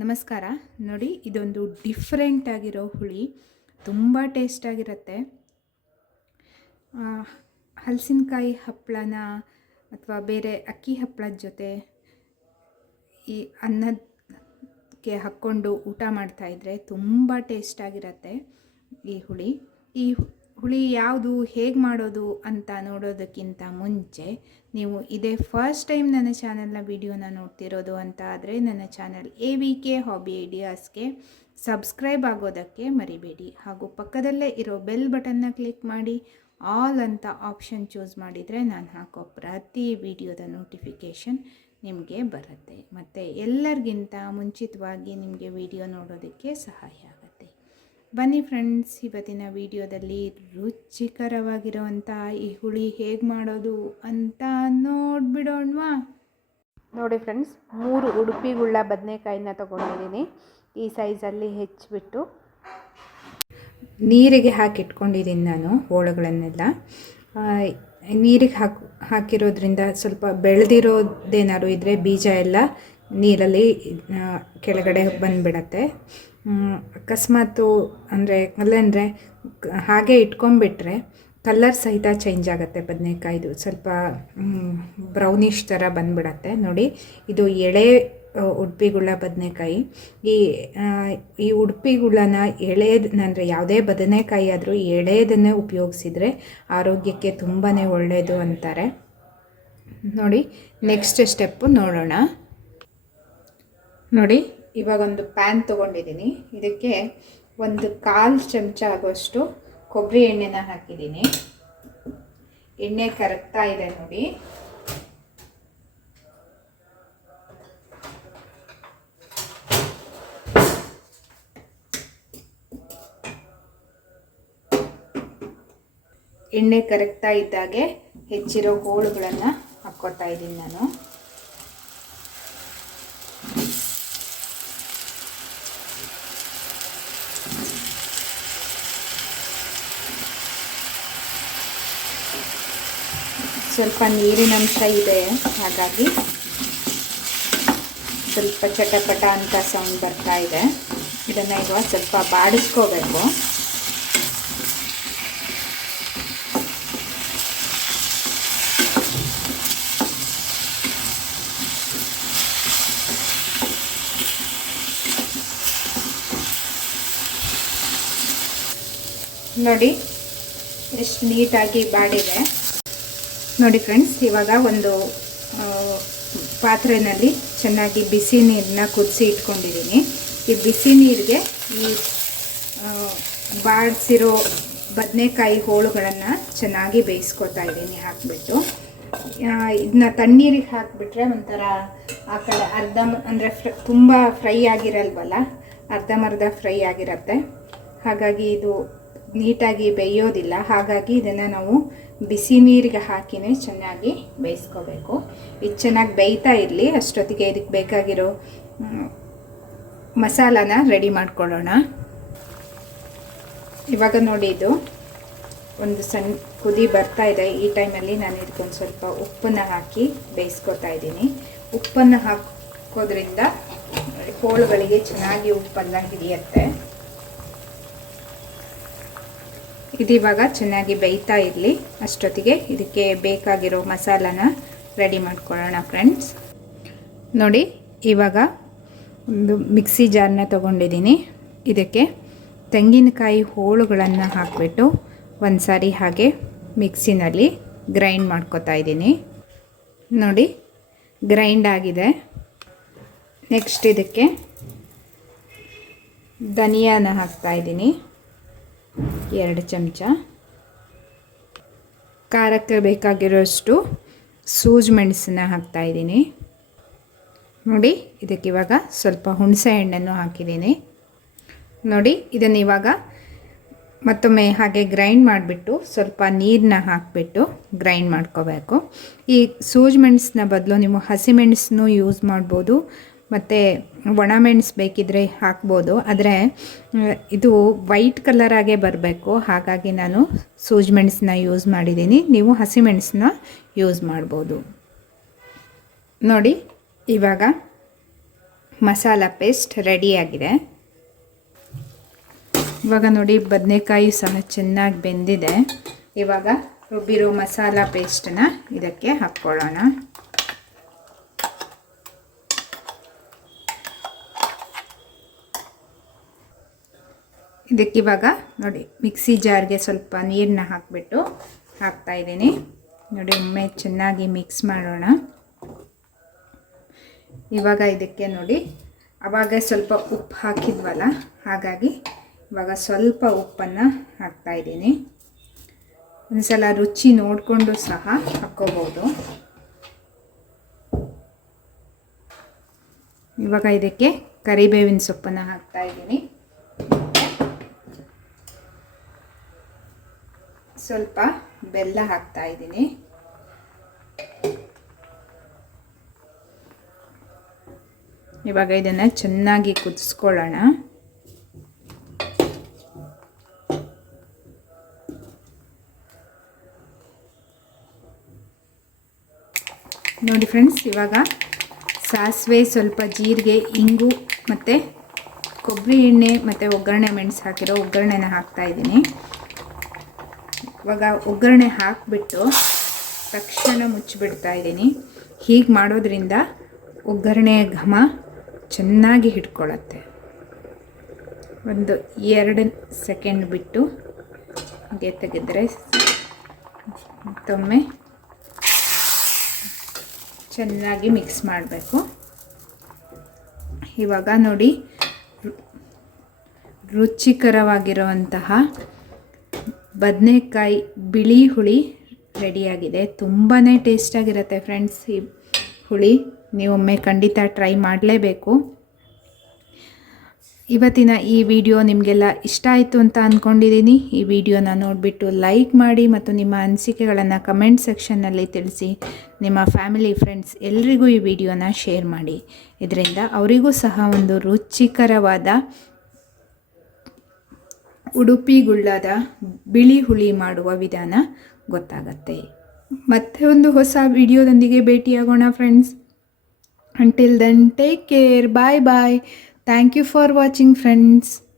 ನಮಸ್ಕಾರ. ನೋಡಿ, ಇದೊಂದು ಡಿಫ್ರೆಂಟ್ ಆಗಿರೋ ಹುಳಿ. ತುಂಬ ಟೇಸ್ಟಾಗಿರುತ್ತೆ ಹಲಸಿನಕಾಯಿ ಹಪ್ಪಳನ ಅಥವಾ ಬೇರೆ ಅಕ್ಕಿ ಹಪ್ಪಳದ ಜೊತೆ ಈ ಅನ್ನಕ್ಕೆ ಹಾಕ್ಕೊಂಡು ಊಟ ಮಾಡ್ತಾಯಿದ್ರೆ ತುಂಬ ಟೇಸ್ಟಾಗಿರತ್ತೆ ಈ ಹುಳಿ. ಈ ಹುಳಿ ಯಾವುದು, ಹೇಗೆ ಮಾಡೋದು ಅಂತ ನೋಡೋದಕ್ಕಿಂತ ಮುಂಚೆ ನೀವು ಇದೇ ಫಸ್ಟ್ ಟೈಮ್ ನನ್ನ ಚಾನಲ್ನ ವಿಡಿಯೋನ ನೋಡ್ತಿರೋದು ಅಂತ ಆದರೆ ನನ್ನ channel A V K hobby ಐಡಿಯಾಸ್ಗೆ subscribe ಆಗೋದಕ್ಕೆ ಮರಿಬೇಡಿ. ಹಾಗೂ ಪಕ್ಕದಲ್ಲೇ ಇರೋ ಬೆಲ್ ಬಟನ್ನ ಕ್ಲಿಕ್ ಮಾಡಿ ಆಲ್ ಅಂತ ಆಪ್ಷನ್ ಚೂಸ್ ಮಾಡಿದರೆ ನಾನು ಹಾಕೋ ಪ್ರತಿ ವಿಡಿಯೋದ ನೋಟಿಫಿಕೇಷನ್ ನಿಮಗೆ ಬರುತ್ತೆ. ಮತ್ತು ಎಲ್ಲರಿಗಿಂತ ಮುಂಚಿತವಾಗಿ ನಿಮಗೆ ವಿಡಿಯೋ ನೋಡೋದಕ್ಕೆ ಸಹಾಯ ಆಗುತ್ತೆ. ಬನ್ನಿ ಫ್ರೆಂಡ್ಸ್, ಇವತ್ತಿನ ವಿಡಿಯೋದಲ್ಲಿ ರುಚಿಕರವಾಗಿರುವಂಥ ಈ ಹುಳಿ ಹೇಗೆ ಮಾಡೋದು ಅಂತ ನೋಡಿಬಿಡೋಣವಾ? ನೋಡಿ ಫ್ರೆಂಡ್ಸ್, ಮೂರು ಉಡುಪಿಗುಳ್ಳ ಬದನೆಕಾಯಿನ ತೊಗೊಂಡಿದ್ದೀನಿ. ಈ ಸೈಜಲ್ಲಿ ಹೆಚ್ಚಿಬಿಟ್ಟು ನೀರಿಗೆ ಹಾಕಿಟ್ಕೊಂಡಿದ್ದೀನಿ ನಾನು ಹೋಳುಗಳನ್ನೆಲ್ಲ. ನೀರಿಗೆ ಹಾಕಿ, ಹಾಕಿರೋದ್ರಿಂದ ಸ್ವಲ್ಪ ಬೆಳೆದಿರೋದೇನಾದ್ರು ಇದ್ದರೆ ಬೀಜ ಎಲ್ಲ ನೀರಲ್ಲಿ ಕೆಳಗಡೆ ಬಂದುಬಿಡತ್ತೆ. ಅಕಸ್ಮಾತು ಅಂದರೆ, ಅಲ್ಲಂದರೆ ಹಾಗೆ ಇಟ್ಕೊಂಡ್ಬಿಟ್ರೆ ಕಲರ್ ಸಹಿತ ಚೇಂಜ್ ಆಗುತ್ತೆ ಬದನೆಕಾಯ್ದು. ಸ್ವಲ್ಪ ಬ್ರೌನಿಷ್ ಥರ ಬಂದುಬಿಡತ್ತೆ. ನೋಡಿ, ಇದು ಎಳೆ ಆ, ಉಡುಪಿಗುಳ್ಳ ಬದನೆಕಾಯಿ. ಈ ಈ ಉಡುಪಿಗುಳ್ಳನ ಎಳೆದು ಅಂದರೆ ಯಾವುದೇ ಬದನೆಕಾಯಿ ಆದರೂ ಎಳೆಯದನ್ನೇ ಉಪಯೋಗಿಸಿದರೆ ಆರೋಗ್ಯಕ್ಕೆ ತುಂಬಾ ಒಳ್ಳೆಯದು ಅಂತಾರೆ. ನೋಡಿ ನೆಕ್ಸ್ಟ್ ಸ್ಟೆಪ್ಪು ನೋಡೋಣ. ನೋಡಿ ಇವಾಗ ಒಂದು ಪ್ಯಾನ್ ತೊಗೊಂಡಿದ್ದೀನಿ. ಇದಕ್ಕೆ ಒಂದು ಕಾಲು ಚಮಚ ಆಗುವಷ್ಟು ಕೊಬ್ಬರಿ ಎಣ್ಣೆನ ಹಾಕಿದ್ದೀನಿ. ಎಣ್ಣೆ ಕರಗ್ತಾ ಇದೆ ನೋಡಿ. ಎಣ್ಣೆ ಕರಗ್ತಾ ಇದ್ದಾಗೆ ಹೆಚ್ಚಿರೋ ಹೋಳುಗಳನ್ನು ಹಾಕ್ಕೊತಾ ಇದ್ದೀನಿ ನಾನು. ಸ್ವಲ್ಪ ನೀರಿನಂಶ ಇದೆ, ಹಾಗಾಗಿ ಸ್ವಲ್ಪ ಚಟಪಟ ಅಂತ ಸೌಂಡ್ ಬರ್ತಾ ಇದೆ. ಇದನ್ನು ಇವಾಗ ಸ್ವಲ್ಪ ಬಾಡಿಸ್ಕೋಬೇಕು. ನೋಡಿ, ಎಷ್ಟು ನೀಟಾಗಿ ಬಾಡಿದೆ. ನೋಡಿ ಫ್ರೆಂಡ್ಸ್, ಇವಾಗ ಒಂದು ಪಾತ್ರೆಯಲ್ಲಿ ಚೆನ್ನಾಗಿ ಬಿಸಿ ನೀರನ್ನ ಕುದಿಸಿ ಇಟ್ಕೊಂಡಿದ್ದೀನಿ. ಈ ಬಿಸಿ ನೀರಿಗೆ ಈ ಬಾಡಿಸಿರೋ ಬದನೆಕಾಯಿ ಹೋಳುಗಳನ್ನು ಚೆನ್ನಾಗಿ ಬೇಯಿಸ್ಕೊತಾ ಇದ್ದೀನಿ ಹಾಕಿಬಿಟ್ಟು. ಇದನ್ನ ತಣ್ಣೀರಿಗೆ ಹಾಕಿಬಿಟ್ರೆ ಒಂಥರ ಆ ಕಡೆ ಅರ್ಧ ಅಂದರೆ ಫ್ರ, ತುಂಬ ಫ್ರೈ ಆಗಿರಲ್ವಲ್ಲ ಅರ್ಧಮರ್ಧ ಫ್ರೈ ಆಗಿರತ್ತೆ. ಹಾಗಾಗಿ ಇದು ನೀಟಾಗಿ ಬೇಯೋದಿಲ್ಲ. ಹಾಗಾಗಿ ಇದನ್ನು ನಾವು ಬಿಸಿ ನೀರಿಗೆ ಹಾಕಿನೇ ಚೆನ್ನಾಗಿ ಬೇಯಿಸ್ಕೋಬೇಕು. ಇದು ಚೆನ್ನಾಗಿ ಬೇಯ್ತಾ ಇರಲಿ. ಅಷ್ಟೊತ್ತಿಗೆ ಇದಕ್ಕೆ ಬೇಕಾಗಿರೋ ಮಸಾಲಾನ ರೆಡಿ ಮಾಡ್ಕೊಳ್ಳೋಣ. ಇವಾಗ ನೋಡಿ ಇದು ಒಂದು ಸಣ್ಣ ಕುದಿ ಬರ್ತಾ ಇದೆ. ಈ ಟೈಮಲ್ಲಿ ನಾನು ಇದಕ್ಕೊಂದು ಸ್ವಲ್ಪ ಉಪ್ಪನ್ನು ಹಾಕಿ ಬೇಯಿಸ್ಕೊತಾ ಇದ್ದೀನಿ. ಉಪ್ಪನ್ನು ಹಾಕೋದ್ರಿಂದ, ಹೋಳುಗಳಿಗೆ ಚೆನ್ನಾಗಿ ಉಪ್ಪೆಲ್ಲ ಹಿಡಿಯುತ್ತೆ. ಇದು ಇವಾಗ ಚೆನ್ನಾಗಿ ಬೇಯ್ತಾ ಇರಲಿ. ಅಷ್ಟೊತ್ತಿಗೆ ಇದಕ್ಕೆ ಬೇಕಾಗಿರೋ ಮಸಾಲಾನ ರೆಡಿ ಮಾಡ್ಕೊಳ್ಳೋಣ ಫ್ರೆಂಡ್ಸ್ ನೋಡಿ, ಇವಾಗ ಒಂದು ಮಿಕ್ಸಿ ಜಾರನ್ನ ತೊಗೊಂಡಿದ್ದೀನಿ. ಇದಕ್ಕೆ ತೆಂಗಿನಕಾಯಿ ಹೋಳುಗಳನ್ನು ಹಾಕಿಬಿಟ್ಟು ಒಂದು ಸಾರಿ ಹಾಗೆ ಮಿಕ್ಸಿನಲ್ಲಿ ಗ್ರೈಂಡ್ ಮಾಡ್ಕೊತಾ ಇದ್ದೀನಿ. ನೋಡಿ ಗ್ರೈಂಡ್ ಆಗಿದೆ. ನೆಕ್ಸ್ಟ್ ಇದಕ್ಕೆ ಧನಿಯಾನ ಹಾಕ್ತಾ ಇದ್ದೀನಿ. ಎರಡು ಚಮಚ. ಖಾರಕ್ಕೆ ಬೇಕಾಗಿರೋಷ್ಟು ಸೂಜಿ ಮೆಣಸನ್ನ ಹಾಕ್ತಾ ಇದ್ದೀನಿ. ನೋಡಿ, ಇದಕ್ಕೆ ಇವಾಗ ಸ್ವಲ್ಪ ಹುಣಸೆ ಹಣ್ಣನ್ನು ಹಾಕಿದ್ದೀನಿ. ನೋಡಿ, ಇದನ್ನು ಇವಾಗ ಮತ್ತೊಮ್ಮೆ ಹಾಗೆ ಗ್ರೈಂಡ್ ಮಾಡಿಬಿಟ್ಟು ಸ್ವಲ್ಪ ನೀರನ್ನ ಹಾಕಿಬಿಟ್ಟು ಗ್ರೈಂಡ್ ಮಾಡ್ಕೋಬೇಕು. ಈ ಸೂಜಿ ಮೆಣಸನ್ನ ಬದಲು ನೀವು ಹಸಿಮೆಣಸನ್ನು ಯೂಸ್ ಮಾಡ್ಬೋದು. ಮತ್ತು ಒಣಮೆಣ್ಸು ಬೇಕಿದ್ರೆ ಹಾಕ್ಬೋದು. ಆದರೆ ಇದು ವೈಟ್ ಕಲರಾಗೇ ಬರಬೇಕು. ಹಾಗಾಗಿ ನಾನು ಸೂಜಿ ಮೆಣಸನ್ನ ಯೂಸ್ ಮಾಡಿದ್ದೀನಿ. ನೀವು ಹಸಿಮೆಣಸನ್ನ ಯೂಸ್ ಮಾಡ್ಬೋದು. ನೋಡಿ, ಇವಾಗ ಮಸಾಲ ಪೇಸ್ಟ್ ರೆಡಿಯಾಗಿದೆ ಇವಾಗ ನೋಡಿ, ಬದನೆಕಾಯಿ ಸಹ ಚೆನ್ನಾಗಿ ಬೆಂದಿದೆ. ಇವಾಗ ರುಬ್ಬಿರೋ ಮಸಾಲ ಪೇಸ್ಟನ್ನ ಇದಕ್ಕೆ ಹಾಕ್ಕೊಳ್ಳೋಣ. ಇದಕ್ಕಿವಾಗ ನೋಡಿ, ಮಿಕ್ಸಿ ಜಾರ್ಗೆ ಸ್ವಲ್ಪ ನೀರನ್ನ ಹಾಕಿಬಿಟ್ಟು ಹಾಕ್ತಾಯಿದ್ದೀನಿ ನೋಡಿ, ಒಮ್ಮೆ ಚೆನ್ನಾಗಿ ಮಿಕ್ಸ್ ಮಾಡೋಣ. ಇವಾಗ ಇದಕ್ಕೆ ನೋಡಿ ಆವಾಗ ಸ್ವಲ್ಪ ಉಪ್ಪು ಹಾಕಿದ್ವಲ್ಲ, ಹಾಗಾಗಿ ಇವಾಗ ಸ್ವಲ್ಪ ಉಪ್ಪನ್ನು ಹಾಕ್ತಾಯಿದ್ದೀನಿ ಒಂದು ಸಲ ರುಚಿ ನೋಡಿಕೊಂಡು ಸಹ ಹಾಕ್ಕೋಬೋದು ಇವಾಗ ಇದಕ್ಕೆ ಕರಿಬೇವಿನ ಸೊಪ್ಪನ್ನು ಹಾಕ್ತಾಯಿದ್ದೀನಿ ಸ್ವಲ್ಪ ಬೆಲ್ಲ ಹಾಕ್ತಾ ಇದ್ದೀನಿ. ಇವಾಗ ಇದನ್ನು ಚೆನ್ನಾಗಿ ಕುದಿಸ್ಕೊಳ್ಳೋಣ. ನೋಡಿ ಫ್ರೆಂಡ್ಸ್, ಇವಾಗ ಸಾಸಿವೆ, ಸ್ವಲ್ಪ ಜೀರಿಗೆ, ಇಂಗು ಮತ್ತು ಕೊಬ್ಬರಿ ಎಣ್ಣೆ ಮತ್ತು ಒಗ್ಗರಣೆ ಮೆಣಸು ಹಾಕಿರೋ ಒಗ್ಗರಣೆನ ಹಾಕ್ತಾಯಿದ್ದೀನಿ ಇವಾಗ ಒಗ್ಗರಣೆ ಹಾಕಿಬಿಟ್ಟು ತಕ್ಷಣ ಮುಚ್ಚಿಬಿಡ್ತಾ ಇದ್ದೀನಿ. ಹೀಗೆ ಮಾಡೋದ್ರಿಂದ ಒಗ್ಗರಣೆ ಘಮ ಚೆನ್ನಾಗಿ ಹಿಡ್ಕೊಳ್ಳುತ್ತೆ ಒಂದು ಎರಡು ಸೆಕೆಂಡ್ ಬಿಟ್ಟು ಹಾಗೆ ತೆಗೆದರೆ ಮತ್ತೊಮ್ಮೆ ಚೆನ್ನಾಗಿ ಮಿಕ್ಸ್ ಮಾಡಬೇಕು. ಇವಾಗ ನೋಡಿ ರುಚಿಕರವಾಗಿರುವಂತಹ ಬದನೆಕಾಯಿ ಬಿಳಿ ಹುಳಿ ರೆಡಿಯಾಗಿದೆ. ತುಂಬಾ ಟೇಸ್ಟಾಗಿರುತ್ತೆ ಫ್ರೆಂಡ್ಸ್ ಈ ಹುಳಿ. ನೀವೊಮ್ಮೆ ಖಂಡಿತ ಟ್ರೈ ಮಾಡಲೇಬೇಕು. ಇವತ್ತಿನ ಈ ವಿಡಿಯೋ ನಿಮಗೆಲ್ಲ ಇಷ್ಟ ಆಯಿತು ಅಂತ ಅಂದ್ಕೊಂಡಿದ್ದೀನಿ ಈ ವಿಡಿಯೋನ ನೋಡಿಬಿಟ್ಟು ಲೈಕ್ ಮಾಡಿ ಮತ್ತು ನಿಮ್ಮ ಅನಿಸಿಕೆಗಳನ್ನು ಕಮೆಂಟ್ ಸೆಕ್ಷನ್ನಲ್ಲಿ ತಿಳಿಸಿ. ನಿಮ್ಮ ಫ್ಯಾಮಿಲಿ ಫ್ರೆಂಡ್ಸ್ ಎಲ್ರಿಗೂ ಈ ವಿಡಿಯೋನ ಶೇರ್ ಮಾಡಿ. ಇದರಿಂದ ಅವರಿಗೂ ಸಹ ಒಂದು ರುಚಿಕರವಾದ ಉಡುಪಿ ಗುಳ್ಳದ ಬಿಳಿ ಹುಳಿ ಮಾಡುವ ವಿಧಾನ ಗೊತ್ತಾಗತ್ತೆ. ಮತ್ತೆ ಒಂದು ಹೊಸ ವಿಡಿಯೋದೊಂದಿಗೆ ಭೇಟಿಯಾಗೋಣ friends until then take care bye bye thank you for watching friends